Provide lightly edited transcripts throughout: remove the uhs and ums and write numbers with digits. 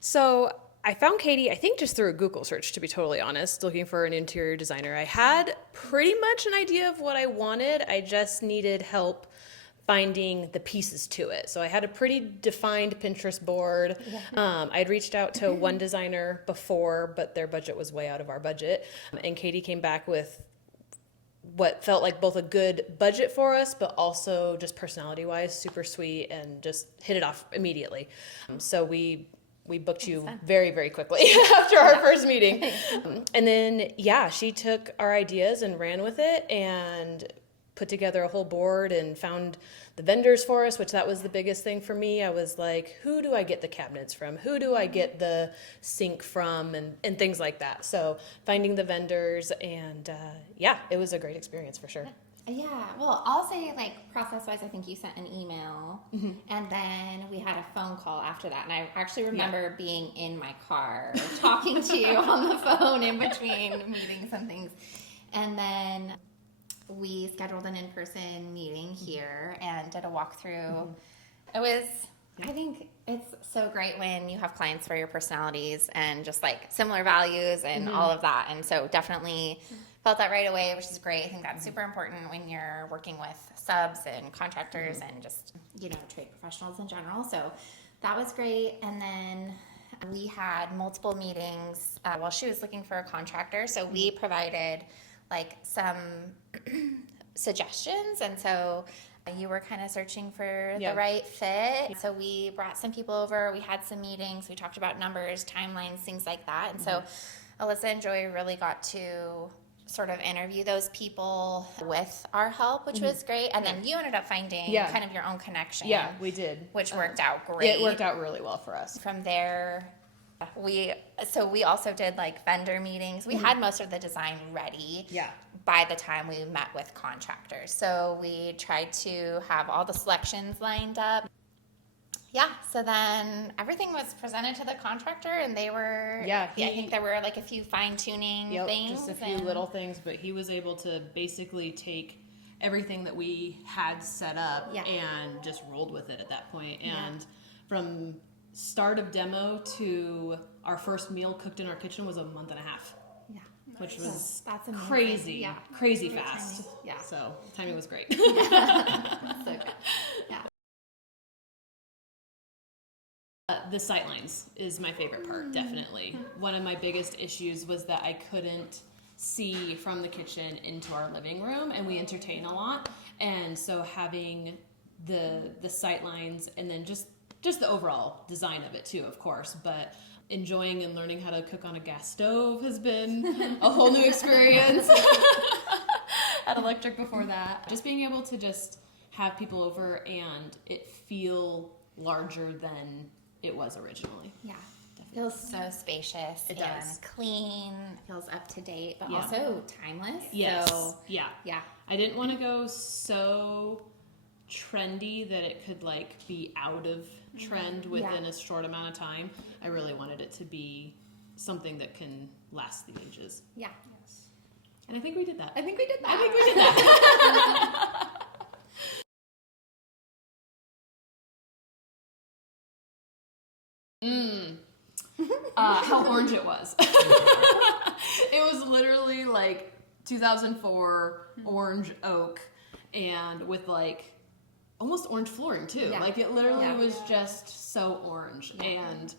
So I found Katie, I think just through a Google search, to be totally honest, looking for an interior designer. I had pretty much an idea of what I wanted. I just needed help finding the pieces to it. So I had a pretty defined Pinterest board. I'd reached out to one designer before, but their budget was way out of our budget. And Katie came back with what felt like both a good budget for us, but also just personality wise, super sweet and just hit it off immediately. So we booked you very, very quickly after our first meeting. And then, she took our ideas and ran with it and put together a whole board and found the vendors for us, which that was the biggest thing for me. I was like, who do I get the cabinets from? Who do I get the sink from? And things like that. So finding the vendors and it was a great experience for sure. Yeah, well, I'll say, like, process-wise, I think you sent an email, and then we had a phone call after that, and I actually remember being in my car talking to you on the phone in between meetings and things, and then we scheduled an in-person meeting here and did a walkthrough. It was, I think it's so great when you have clients for your personalities and just, like, similar values and all of that, and so definitely felt that right away, which is great. I think that's super important when you're working with subs and contractors and just, trade professionals in general. So that was great. And then we had multiple meetings while she was looking for a contractor. So we provided like some suggestions. And so you were kind of searching for the right fit. So we brought some people over. We had some meetings. We talked about numbers, timelines, things like that. And so Alyssa and Joy really got to sort of interview those people with our help, which was great. And then you ended up finding kind of your own connection. Yeah, we did. Which worked out great. It worked out really well for us. From there, we also did like vendor meetings. We had most of the design ready by the time we met with contractors. So we tried to have all the selections lined up. Yeah, so then everything was presented to the contractor, and they were, I think there were like a few fine-tuning things. Just a few little things, but he was able to basically take everything that we had set up and just rolled with it at that point. And from start of demo to our first meal cooked in our kitchen was a month and a half. Yeah. Which was that's crazy fast. Timing. Yeah. So timing was great. So good. Yeah. The sightlines is my favorite part, definitely. One of my biggest issues was that I couldn't see from the kitchen into our living room, and we entertain a lot. And so having the sightlines and then just the overall design of it too, of course, but enjoying and learning how to cook on a gas stove has been a whole new experience. Had electric before that. Just being able to just have people over and it feel larger than it was originally. Yeah. It feels so spacious and clean, feels up to date, but also timeless. Yes. So, yeah. I didn't want to go so trendy that it could like be out of trend within a short amount of time. I really wanted it to be something that can last the ages. Yeah. Yes. And I think we did that. How orange it was. It was literally like 2004 orange oak and with like almost orange flooring too. Like it literally was just so orange. And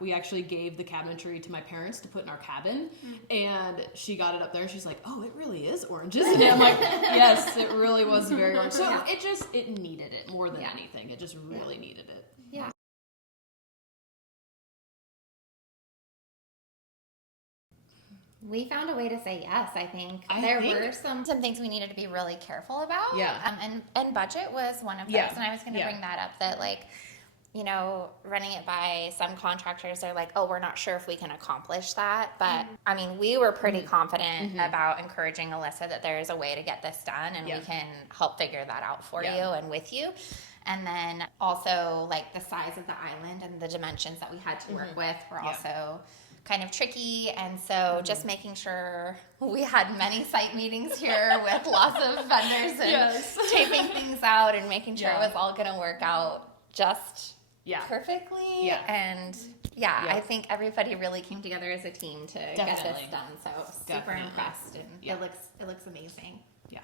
we actually gave the cabinetry to my parents to put in our cabin, and she got it up there and she's like, oh, it really is orange, isn't it? I'm like, yes, it really was very orange. So it needed it more than anything. It just really needed it. Yeah. We found a way to say yes, I think. There were some things we needed to be really careful about. Yeah. And budget was one of those. Yeah. And I was going to bring that up, that like, running it by some contractors, they're like, oh, we're not sure if we can accomplish that. But I mean, we were pretty confident about encouraging Alyssa that there is a way to get this done, and we can help figure that out for you and with you. And then also like the size of the island and the dimensions that we had to work with were also kind of tricky. And so just making sure we had many site meetings here with lots of vendors and taping things out and making sure it was all going to work out just perfectly. Yeah. And I think everybody really came together as a team to get this done. So super impressed, and it looks amazing. Yeah.